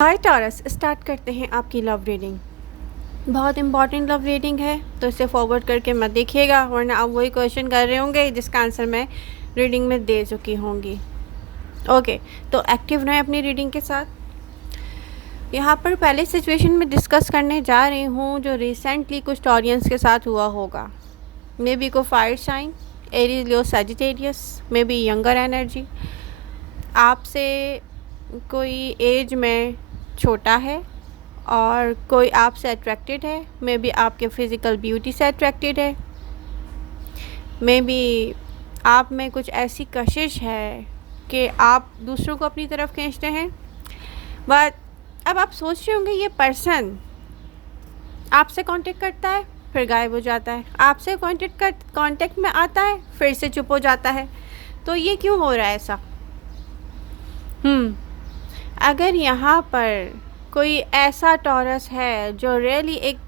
हाय taurus, start करते हैं आपकी लव रीडिंग। बहुत इंपॉर्टेंट लव रीडिंग है, तो इसे फॉरवर्ड करके मत देखिएगा, वरना आप वही क्वेश्चन कर रहे होंगे जिसका आंसर मैं रीडिंग में दे चुकी होंगी। ओके, तो एक्टिव रहें अपनी रीडिंग के साथ। यहाँ पर पहले सिचुएशन में डिस्कस करने जा रही हूँ जो रिसेंटली कुछ ऑडियंस के साथ हुआ होगा। मे बी को fire sign, Aries, Leo, Sagittarius, maybe younger energy, आपसे कोई एज में छोटा है और कोई आपसे अट्रैक्टेड है। मे बी आपके फिज़िकल ब्यूटी से अट्रैक्टेड है। मे बी आप में कुछ ऐसी कशिश है कि आप दूसरों को अपनी तरफ खींचते हैं। बट अब आप सोच रहे होंगे ये पर्सन आपसे कांटेक्ट करता है फिर गायब हो जाता है, आपसे कांटेक्ट में आता है फिर से चुप हो जाता है। तो ये क्यों हो रहा है ऐसा? अगर यहाँ पर कोई ऐसा टॉरस है जो रियली एक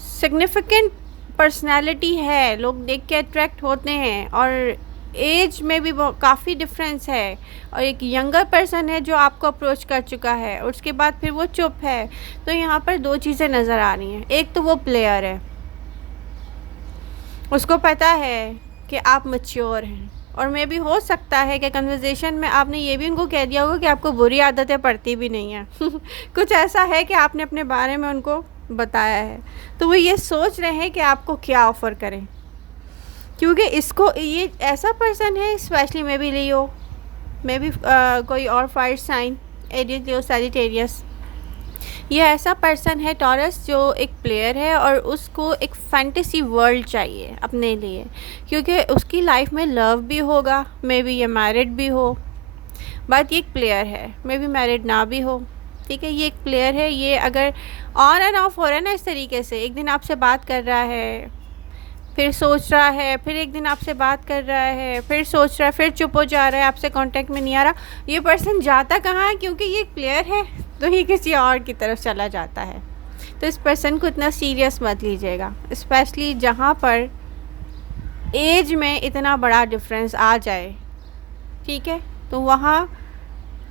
सिग्निफिकेंट पर्सनालिटी है, लोग देख के अट्रैक्ट होते हैं, और एज में भी काफ़ी डिफरेंस है, और एक यंगर पर्सन है जो आपको अप्रोच कर चुका है और उसके बाद फिर वो चुप है, तो यहाँ पर दो चीज़ें नज़र आ रही हैं। एक तो वो प्लेयर है, उसको पता है कि आप मैच्योर हैं, और मे भी हो सकता है कि कन्वर्सेशन में आपने ये भी उनको कह दिया होगा कि आपको बुरी आदतें पड़ती भी नहीं हैं कुछ ऐसा है कि आपने अपने बारे में उनको बताया है, तो वो ये सोच रहे हैं कि आपको क्या ऑफ़र करें, क्योंकि इसको ये ऐसा पर्सन है, specially may be Leo, may be कोई और फायर साइन, एरियस, लियो, सजिटेरियस। ये ऐसा पर्सन है टॉरस जो एक प्लेयर है और उसको एक फैंटेसी वर्ल्ड चाहिए अपने लिए, क्योंकि उसकी लाइफ में लव भी होगा, मे बी ये मैरिड भी हो, बट ये एक प्लेयर है, मे बी मैरिड ना भी हो। ठीक है, ये एक प्लेयर है। ये अगर ऑन एंड ऑफ हो रहा है ना इस तरीके से, एक दिन आपसे बात कर रहा है, फिर सोच रहा है, फिर एक दिन आपसे बात कर रहा है, फिर सोच रहा है, फिर चुप हो जा रहा है, आपसे कांटेक्ट में नहीं आ रहा, ये पर्सन जाता कहाँ है? क्योंकि ये एक प्लेयर है तो ये किसी और की तरफ चला जाता है। तो इस पर्सन को इतना सीरियस मत लीजिएगा, स्पेशली जहाँ पर एज में इतना बड़ा डिफरेंस आ जाए। ठीक है, तो वहाँ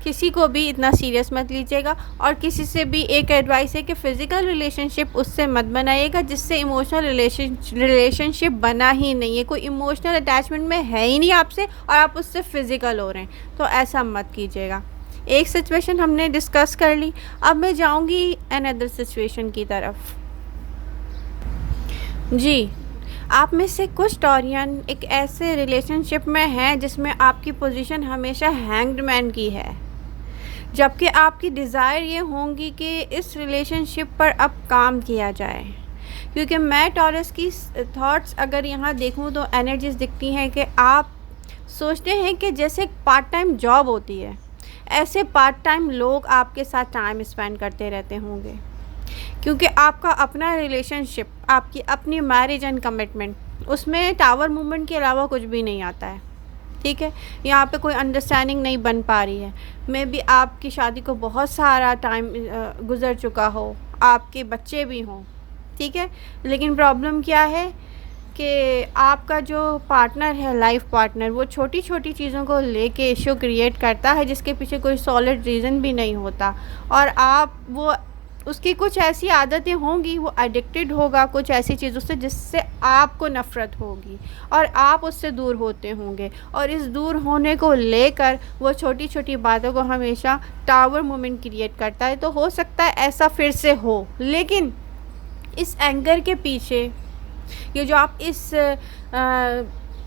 किसी को भी इतना सीरियस मत लीजिएगा, और किसी से भी एक एडवाइस है कि फ़िज़िकल रिलेशनशिप उससे मत बनाइएगा जिससे इमोशनल रिलेशनशिप बना ही नहीं है, कोई इमोशनल अटैचमेंट में है ही नहीं आपसे और आप उससे फ़िज़िकल हो रहे हैं, तो ऐसा मत कीजिएगा। एक सिचुएशन हमने डिस्कस कर ली, अब मैं जाऊंगी अनदर सिचुएशन की तरफ। जी, आप में से कुछ टॉरियन एक ऐसे रिलेशनशिप में हैं जिसमें आपकी पोजीशन हमेशा हैंग्ड मैन की है, जबकि आपकी डिज़ायर ये होंगी कि इस रिलेशनशिप पर अब काम किया जाए। क्योंकि मैं टॉरस की थॉट्स अगर यहाँ देखूँ तो एनर्जीज दिखती हैं कि आप सोचते हैं कि जैसे एक पार्ट टाइम जॉब होती है, ऐसे पार्ट टाइम लोग आपके साथ टाइम स्पेंड करते रहते होंगे, क्योंकि आपका अपना रिलेशनशिप, आपकी अपनी मैरिज एंड कमिटमेंट, उसमें टावर मूवमेंट के अलावा कुछ भी नहीं आता है। ठीक है, यहाँ पे कोई अंडरस्टैंडिंग नहीं बन पा रही है। मे बी आपकी शादी को बहुत सारा टाइम गुजर चुका हो, आपके बच्चे भी हों। ठीक है, लेकिन प्रॉब्लम क्या है कि आपका जो पार्टनर है, लाइफ पार्टनर, वो छोटी छोटी चीज़ों को लेके इशू क्रिएट करता है जिसके पीछे कोई सॉलिड रीज़न भी नहीं होता, और आप वो उसकी कुछ ऐसी आदतें होंगी, वो एडिक्टेड होगा कुछ ऐसी चीज़ों से जिससे आपको नफ़रत होगी और आप उससे दूर होते होंगे, और इस दूर होने को लेकर वो छोटी छोटी बातों को हमेशा टावर मोमेंट क्रिएट करता है। तो हो सकता है ऐसा फिर से हो, लेकिन इस एंगर के पीछे, ये जो आप इस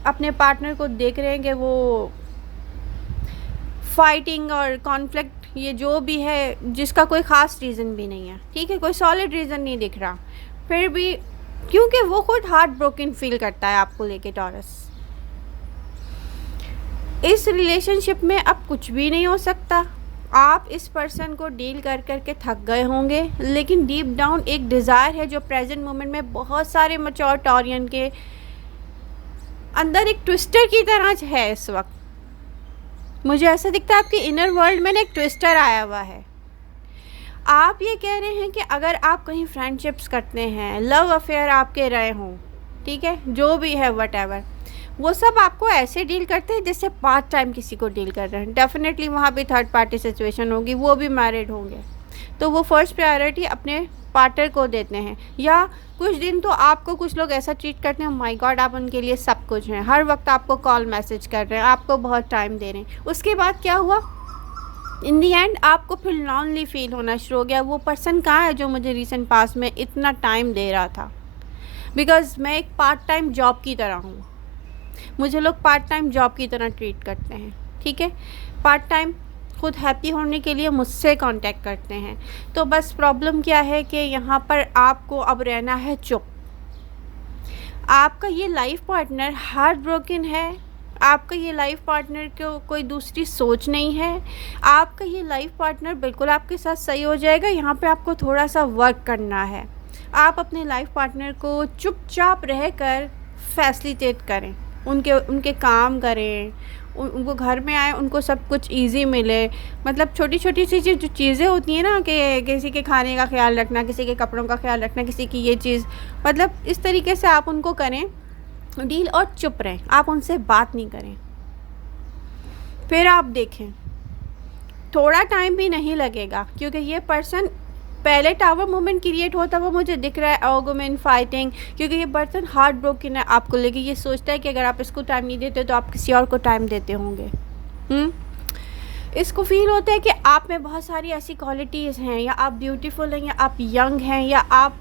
अपने पार्टनर को देख रहे हैं कि वो फाइटिंग और कॉन्फ्लिक्ट, ये जो भी है जिसका कोई ख़ास रीज़न भी नहीं है, ठीक है, कोई सॉलिड रीज़न नहीं दिख रहा, फिर भी क्योंकि वो खुद हार्ट ब्रोकन फील करता है आपको लेके टॉरस। इस रिलेशनशिप में अब कुछ भी नहीं हो सकता। आप इस पर्सन को डील कर कर के थक गए होंगे, लेकिन डीप डाउन एक डिज़ायर है जो प्रेजेंट मोमेंट में बहुत सारे मैच्योर टॉरियन के अंदर एक ट्विस्टर की तरह है। इस वक्त मुझे ऐसा दिखता है आपके इनर वर्ल्ड में ना एक ट्विस्टर आया हुआ है। आप ये कह रहे हैं कि अगर आप कहीं फ्रेंडशिप्स करते हैं, लव अफेयर आपके रहे हों, ठीक है, जो भी है वट एवर, वो सब आपको ऐसे डील करते हैं जैसे पार्ट टाइम किसी को डील कर रहे हैं। डेफिनेटली वहाँ भी थर्ड पार्टी सिचुएशन होगी, वो भी मैरिड होंगे, तो वो फर्स्ट प्रायोरिटी अपने पार्टनर को देते हैं। या कुछ दिन तो आपको कुछ लोग ऐसा ट्रीट करते हैं, माय गॉड आप उनके लिए सब कुछ हैं, हर वक्त आपको कॉल मैसेज कर रहे हैं, आपको बहुत टाइम दे रहे हैं। उसके बाद क्या हुआ, इन दी एंड आपको फिर लॉनली फील होना शुरू हो गया। वो पर्सन कहाँ है जो मुझे रिसेंट पास में इतना टाइम दे रहा था? बिकॉज़ मैं एक पार्ट टाइम जॉब की तरह हूँ, मुझे लोग पार्ट टाइम जॉब की तरह ट्रीट करते हैं, ठीक है। पार्ट टाइम खुद हैप्पी होने के लिए मुझसे कांटेक्ट करते हैं। तो बस प्रॉब्लम क्या है कि यहाँ पर आपको अब रहना है चुप। आपका ये लाइफ पार्टनर हार्ट ब्रोकन है, आपका ये लाइफ पार्टनर को कोई दूसरी सोच नहीं है, आपका ये लाइफ पार्टनर बिल्कुल आपके साथ सही हो जाएगा। यहाँ पे आपको थोड़ा सा वर्क करना है। आप अपने लाइफ पार्टनर को चुपचाप रहकर फैसिलिटेट करें, उनके काम करें, उनको घर में आए, उनको सब कुछ इजी मिले। मतलब छोटी छोटी सी जो चीज़ें होती हैं ना, कि किसी के खाने का ख्याल रखना, किसी के कपड़ों का ख्याल रखना, किसी की ये चीज़, मतलब इस तरीके से आप उनको करें डील, और चुप रहें, आप उनसे बात नहीं करें। फिर आप देखें थोड़ा टाइम भी नहीं लगेगा, क्योंकि ये पर्सन पहले टावर मोमेंट क्रिएट होता हुआ मुझे दिख रहा है, आर्गुमेंट, फाइटिंग, क्योंकि ये पर्सन हार्ट ब्रोकन है आपको लेके। ये सोचता है कि अगर आप इसको टाइम नहीं देते तो आप किसी और को टाइम देते होंगे। इसको फील होता है कि आप में बहुत सारी ऐसी क्वालिटीज़ हैं, या आप ब्यूटीफुल हैं, या आप यंग हैं, या आप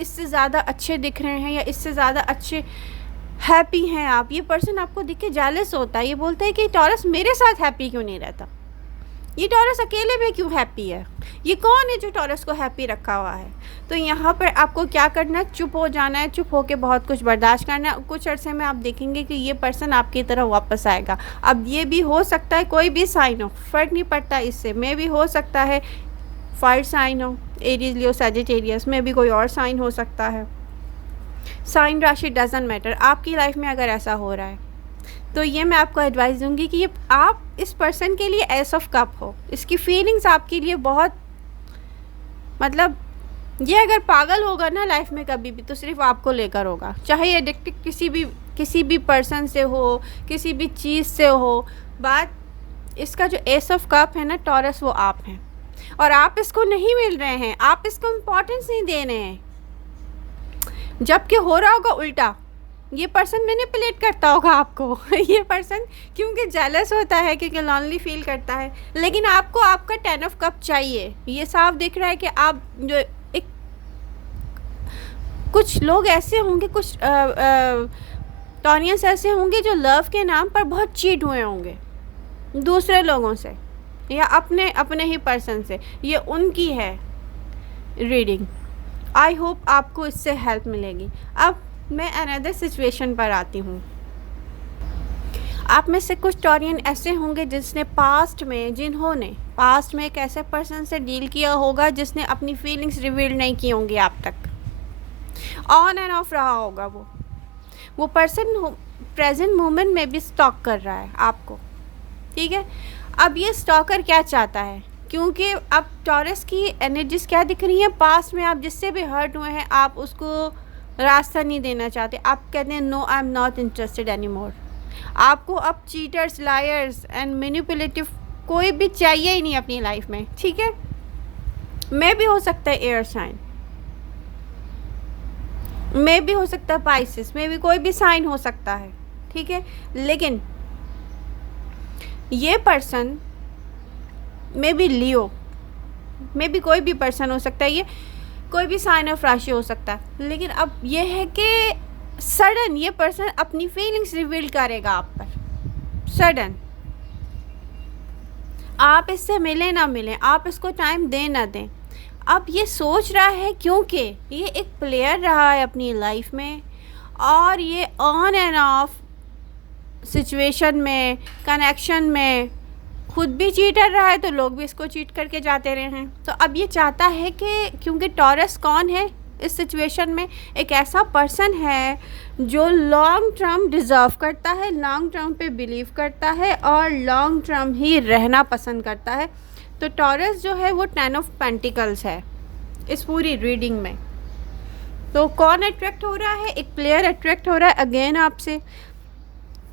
इससे ज़्यादा अच्छे दिख रहे हैं, या इससे ज़्यादा अच्छे हैप्पी हैं आप। ये पर्सन आपको दिख के जेलस होता है, ये बोलता है कि टॉरस मेरे साथ हैप्पी क्यों नहीं रहता, ये टॉरस अकेले में क्यों हैप्पी है, ये कौन है जो टॉरस को हैप्पी रखा हुआ है। तो यहाँ पर आपको क्या करना है, चुप हो जाना है, चुप होके बहुत कुछ बर्दाश्त करना है। कुछ अरसे में आप देखेंगे कि ये पर्सन आपकी तरह वापस आएगा। अब ये भी हो सकता है कोई भी साइन हो, फ़र्क नहीं पड़ता इससे, में भी हो सकता है फायर साइन हो, एरीज, लियो, सजिटेरियस, में भी कोई और साइन हो सकता है। साइन, राशि डजंट मैटर। आपकी लाइफ में अगर ऐसा हो रहा है तो ये मैं आपको एडवाइस दूंगी कि ये आप इस पर्सन के लिए एस ऑफ कप हो, इसकी फीलिंग्स आपके लिए बहुत, मतलब ये अगर पागल होगा ना लाइफ में कभी भी, तो सिर्फ आपको लेकर होगा। चाहे एडिक्टेड किसी भी पर्सन से हो, किसी भी चीज़ से हो। बात इसका जो एस ऑफ कप है ना टॉरस, वो आप हैं, और आप इसको नहीं मिल रहे हैं, आप इसको इम्पोर्टेंस नहीं दे रहे हैं। जबकि हो रहा होगा उल्टा, ये पर्सन मैनिपुलेट करता होगा आपको ये पर्सन क्योंकि जेलस होता है, क्योंकि लॉनली फील करता है, लेकिन आपको आपका 10 ऑफ कप चाहिए। ये साफ दिख रहा है कि आप जो एक, कुछ लोग ऐसे होंगे, कुछ टॉरियंस ऐसे होंगे जो लव के नाम पर बहुत चीट हुए होंगे दूसरे लोगों से, या अपने ही पर्सन से। ये उनकी है रीडिंग। आई होप आपको इससे हेल्प मिलेगी। अब मैं अनदर सिचुएशन पर आती हूँ। आप में से कुछ टॉरियन ऐसे होंगे जिन्होंने पास्ट में एक ऐसे पर्सन से डील किया होगा जिसने अपनी फीलिंग्स रिवील नहीं की होंगी आप तक, ऑन एंड ऑफ रहा होगा। वो पर्सन प्रेजेंट मोमेंट में भी स्टॉक कर रहा है आपको, ठीक है। अब ये स्टॉकर क्या चाहता है, क्योंकि अब टॉरस की एनर्जीज क्या दिख रही हैं, पास्ट में आप जिससे भी हर्ट हुए हैं आप उसको रास्ता नहीं देना चाहते। आप कहते हैं no, I am not interested any more. आपको अब चीटर्स, लायर्स एंड मैनिपुलेटिव कोई भी चाहिए ही नहीं अपनी लाइफ में, ठीक है। मैं भी हो सकता है एयर साइन, मैं भी हो सकता है पाइसिस, में भी कोई भी साइन हो सकता है, ठीक है। लेकिन ये पर्सन में भी लियो, में भी कोई भी पर्सन हो सकता है, ये कोई भी साइन ऑफ राशि हो सकता है। लेकिन अब ये है कि सडन ये पर्सन अपनी फीलिंग्स रिवील करेगा आप पर, सडन। आप इससे मिले ना मिले, आप इसको टाइम दें ना दें, अब ये सोच रहा है, क्योंकि ये एक प्लेयर रहा है अपनी लाइफ में, और ये ऑन एंड ऑफ सिचुएशन में, कनेक्शन में खुद भी चीटर रहा है, तो लोग भी इसको चीट करके जाते रहे हैं। तो अब ये चाहता है कि, क्योंकि टॉरस कौन है इस सिचुएशन में, एक ऐसा पर्सन है जो लॉन्ग टर्म डिज़र्व करता है, लॉन्ग टर्म पे बिलीव करता है, और लॉन्ग टर्म ही रहना पसंद करता है। तो टॉरस जो है वो 10 ऑफ पेंटिकल्स है इस पूरी रीडिंग में। तो कौन अट्रैक्ट हो रहा है, एक प्लेयर अट्रैक्ट हो रहा है अगेन आपसे।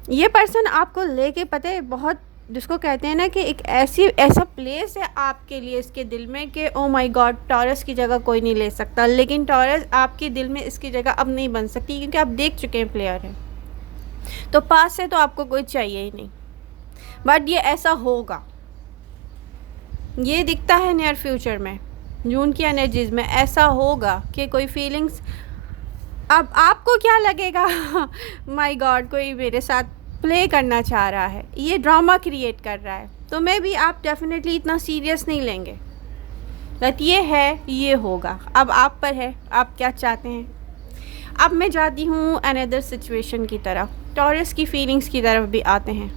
ये पर्सन आपको लेके पता है बहुत, जिसको कहते हैं ना कि एक ऐसा प्लेस है आपके लिए इसके दिल में कि ओ माय गॉड, टॉरस की जगह कोई नहीं ले सकता। लेकिन टॉरस आपके दिल में इसकी जगह अब नहीं बन सकती, क्योंकि आप देख चुके हैं प्लेयर है। तो पास से तो आपको कोई चाहिए ही नहीं, बट ये ऐसा होगा, ये दिखता है नियर फ्यूचर में, जून की एनर्जीज में ऐसा होगा कि कोई फीलिंग्स। अब आपको क्या लगेगा माय गॉड, कोई मेरे साथ प्ले करना चाह रहा है, ये ड्रामा क्रिएट कर रहा है, तो मैं भी आप डेफिनेटली इतना सीरियस नहीं लेंगे। बट ये है, ये होगा, अब आप पर है, आप क्या चाहते हैं। अब मैं जाती हूँ अनदर सिचुएशन की तरफ, टॉरस की फीलिंग्स की तरफ भी आते हैं।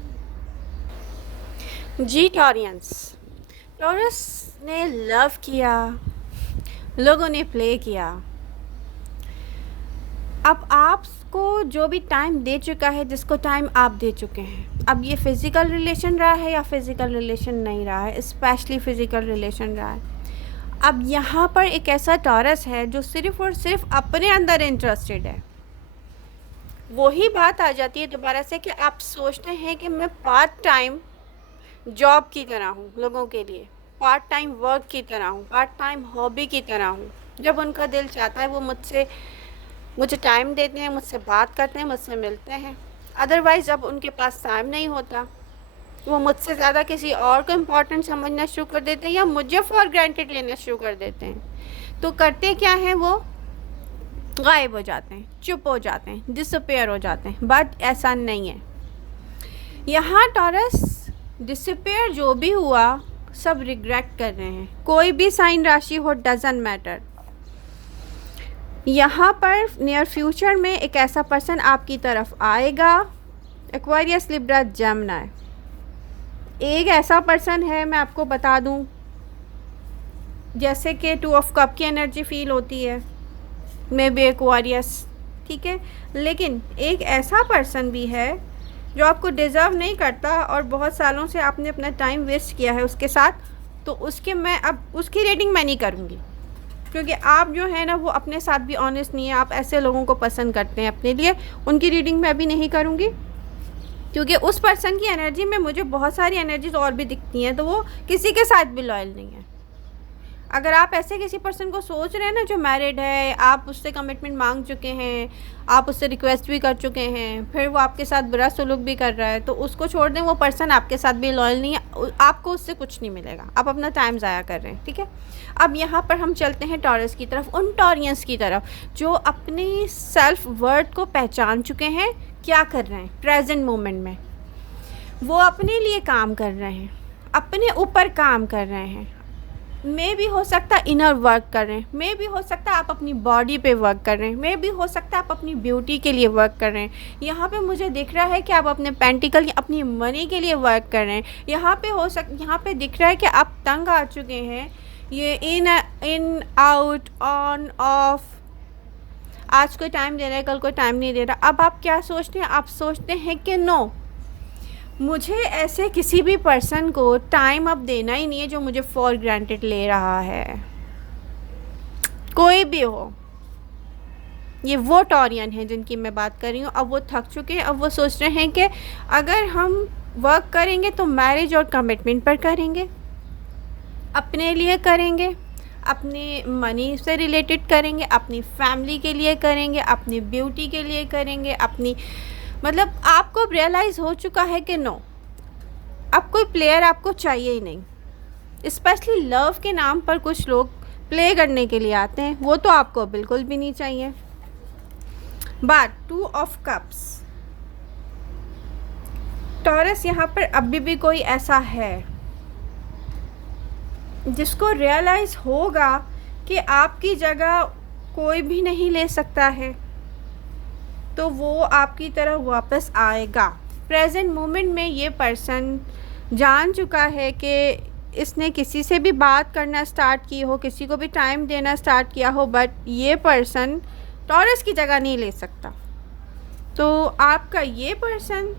जी टॉरियंस, टॉरस ने लव किया, लोगों ने प्ले किया। अब आपको जो भी टाइम दे चुका है, जिसको टाइम आप दे चुके हैं, अब ये फिज़िकल रिलेशन रहा है या फिज़िकल रिलेशन नहीं रहा है, स्पेशली फ़िज़िकल रिलेशन रहा है। अब यहाँ पर एक ऐसा टॉरस है जो सिर्फ़ और सिर्फ अपने अंदर इंटरेस्टेड है। वही बात आ जाती है दोबारा से कि आप सोचते हैं कि मैं पार्ट टाइम जॉब की तरह हूँ लोगों के लिए, पार्ट टाइम वर्क की तरह हूँ, पार्ट टाइम हॉबी की तरह हूँ। जब उनका दिल चाहता है वो मुझे टाइम देते हैं, मुझसे बात करते हैं, मुझसे मिलते हैं। अदरवाइज़ जब उनके पास टाइम नहीं होता, वो मुझसे ज़्यादा किसी और को इम्पोर्टेंट समझना शुरू कर देते हैं या मुझे फॉर ग्रांटेड लेना शुरू कर देते हैं। तो करते क्या हैं, वो गायब हो जाते हैं, चुप हो जाते हैं, डिसअपेयर हो जाते हैं। बट ऐसा नहीं है, यहाँ टॉरस डिसअपेयर जो भी हुआ सब रिग्रेट कर रहे हैं। कोई भी साइन राशि हो, डजंट मैटर। यहाँ पर नियर फ्यूचर में एक ऐसा पर्सन आपकी तरफ आएगा, एक्वेरियस, लिब्रा, जेमिनी। एक ऐसा पर्सन है, मैं आपको बता दूँ, जैसे कि 2 ऑफ कप की एनर्जी फील होती है, मे बी एक्वेरियस, ठीक है। लेकिन एक ऐसा पर्सन भी है जो आपको डिज़र्व नहीं करता और बहुत सालों से आपने अपना टाइम वेस्ट किया है उसके साथ, तो उसकी रेटिंग मैं नहीं करूँगी, क्योंकि आप जो है ना वो अपने साथ भी ऑनेस्ट नहीं है। आप ऐसे लोगों को पसंद करते हैं अपने लिए, उनकी रीडिंग मैं भी नहीं करूँगी, क्योंकि उस पर्सन की एनर्जी में मुझे बहुत सारी एनर्जीज और भी दिखती हैं, तो वो किसी के साथ भी लॉयल नहीं है। अगर आप ऐसे किसी पर्सन को सोच रहे हैं ना जो मैरिड है, आप उससे कमिटमेंट मांग चुके हैं, आप उससे रिक्वेस्ट भी कर चुके हैं, फिर वो आपके साथ बुरा सलूक भी कर रहा है, तो उसको छोड़ दें। वो पर्सन आपके साथ भी लॉयल नहीं है, आपको उससे कुछ नहीं मिलेगा, आप अपना टाइम ज़ाया कर रहे हैं, ठीक है। अब यहाँ पर हम चलते हैं टॉरस की तरफ, उन टॉरियंस की तरफ जो अपनी सेल्फ वर्थ को पहचान चुके हैं। क्या कर रहे हैं प्रेजेंट मोमेंट में, वो अपने लिए काम कर रहे हैं, अपने ऊपर काम कर रहे हैं। मे भी हो सकता है इनर वर्क कर रहे हैं, मे भी हो सकता है आप अपनी बॉडी पे वर्क कर रहे हैं, मे भी हो सकता है आप अपनी ब्यूटी के लिए वर्क कर रहे हैं। यहाँ पे मुझे दिख रहा है कि आप अपने पेंटिकल या अपनी मनी के लिए वर्क कर रहे हैं। यहाँ पे दिख रहा है कि आप तंग आ चुके हैं, ये इन आउट ऑन ऑफ, आज कोई टाइम दे रहा है, कल कोई टाइम नहीं दे रहा। अब आप क्या सोचते हैं, आप सोचते हैं कि नो, मुझे ऐसे किसी भी पर्सन को टाइम अब देना ही नहीं है जो मुझे फॉर ग्रांटेड ले रहा है, कोई भी हो। ये वो टॉरियन हैं जिनकी मैं बात कर रही हूँ। अब वो थक चुके हैं, अब वो सोच रहे हैं कि अगर हम वर्क करेंगे तो मैरिज और कमिटमेंट पर करेंगे, अपने लिए करेंगे, अपनी मनी से रिलेटेड करेंगे, अपनी फैमिली के लिए करेंगे, अपनी ब्यूटी के लिए करेंगे, अपनी मतलब आपको रियलाइज़ हो चुका है कि नो, अब कोई प्लेयर आपको चाहिए ही नहीं। स्पेशली लव के नाम पर कुछ लोग प्ले करने के लिए आते हैं, वो तो आपको बिल्कुल भी नहीं चाहिए। बट 2 ऑफ कप्स, टॉरस यहाँ पर अभी भी कोई ऐसा है जिसको रियलाइज़ होगा कि आपकी जगह कोई भी नहीं ले सकता है, तो वो आपकी तरफ वापस आएगा। प्रेजेंट मोमेंट में ये पर्सन जान चुका है कि इसने किसी से भी बात करना स्टार्ट की हो, किसी को भी टाइम देना स्टार्ट किया हो, बट ये पर्सन टॉरस की जगह नहीं ले सकता। तो आपका ये पर्सन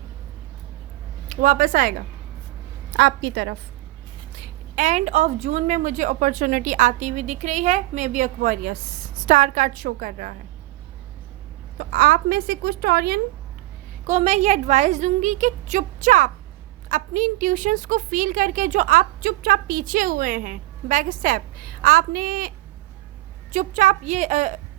वापस आएगा आपकी तरफ। एंड ऑफ जून में मुझे अपॉर्चुनिटी आती हुई दिख रही है, may be Aquarius, star card show कर रहा है। तो आप में से कुछ टॉरियन को मैं ये एडवाइस दूंगी कि चुपचाप अपनी इंट्यूशंस को फील करके, जो आप चुपचाप पीछे हुए हैं, बैक स्टेप, आपने चुपचाप ये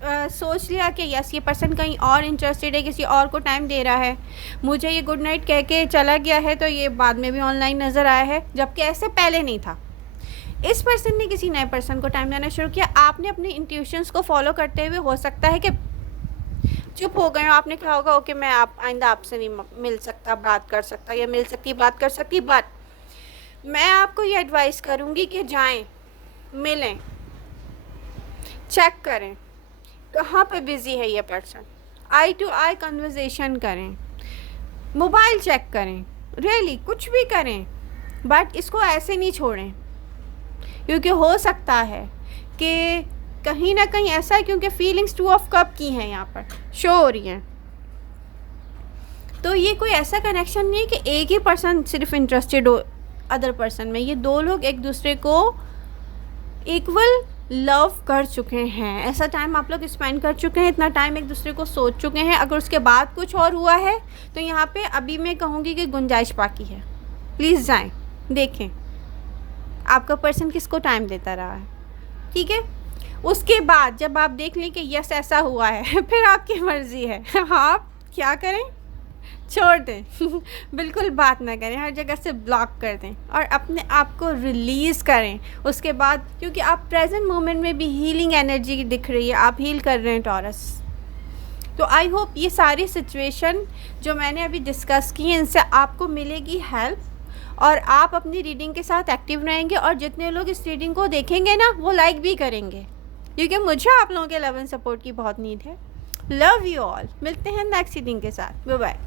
सोच लिया कि यस ये पर्सन कहीं और इंटरेस्टेड है, किसी और को टाइम दे रहा है, मुझे ये गुड नाइट कह के चला गया है, तो ये बाद में भी ऑनलाइन नज़र आया है, जबकि ऐसे पहले नहीं था। इस पर्सन ने किसी नए पर्सन को टाइम देना शुरू किया, आपने अपने इंट्यूशंस को फॉलो करते हुए हो सकता है कि चुप हो गए हो, आपने कहा होगा ओके मैं आइंदा आपसे नहीं मिल सकता, बात कर सकता, या मिल सकती बात कर सकती, बट मैं आपको ये एडवाइस करूँगी कि जाएं, मिलें, चेक करें कहाँ पे बिज़ी है ये person, eye to eye conversation करें, मोबाइल चेक करें, रियली कुछ भी करें, बट इसको ऐसे नहीं छोड़ें, क्योंकि हो सकता है कि कहीं ना कहीं ऐसा है, क्योंकि फीलिंग्स 2 ऑफ कप की हैं यहाँ पर शो हो रही हैं, तो ये कोई ऐसा कनेक्शन नहीं है कि एक ही पर्सन सिर्फ इंटरेस्टेड हो अदर पर्सन में, ये 2 लोग एक दूसरे को इक्वल लव कर चुके हैं, ऐसा टाइम आप लोग स्पेंड कर चुके हैं, इतना टाइम एक दूसरे को सोच चुके हैं। अगर उसके बाद कुछ और हुआ है तो यहाँ पे अभी मैं कहूँगी कि गुंजाइश बाकी है, प्लीज़ जाएं, देखें आपका पर्सन किसको टाइम देता रहा है, ठीक है। उसके बाद जब आप देख लें कि यस ऐसा हुआ है फिर आपकी मर्ज़ी है, आप क्या करें, छोड़ दें बिल्कुल बात ना करें, हर जगह से ब्लॉक कर दें और अपने आप को रिलीज़ करें उसके बाद, क्योंकि आप प्रेजेंट मोमेंट में भी हीलिंग एनर्जी दिख रही है, आप हील कर रहे हैं टॉरस। तो आई होप ये सारी सिचुएशन जो मैंने अभी डिस्कस की हैं इनसे आपको मिलेगी हेल्प, और आप अपनी रीडिंग के साथ एक्टिव रहेंगे, और जितने लोग इस रीडिंग को देखेंगे ना वो लाइक भी करेंगे, क्योंकि मुझे आप लोगों के लव एंड सपोर्ट की बहुत नीड है। लव यू ऑल, मिलते हैं नेक्स्ट रीडिंग के साथ, बाय बाय।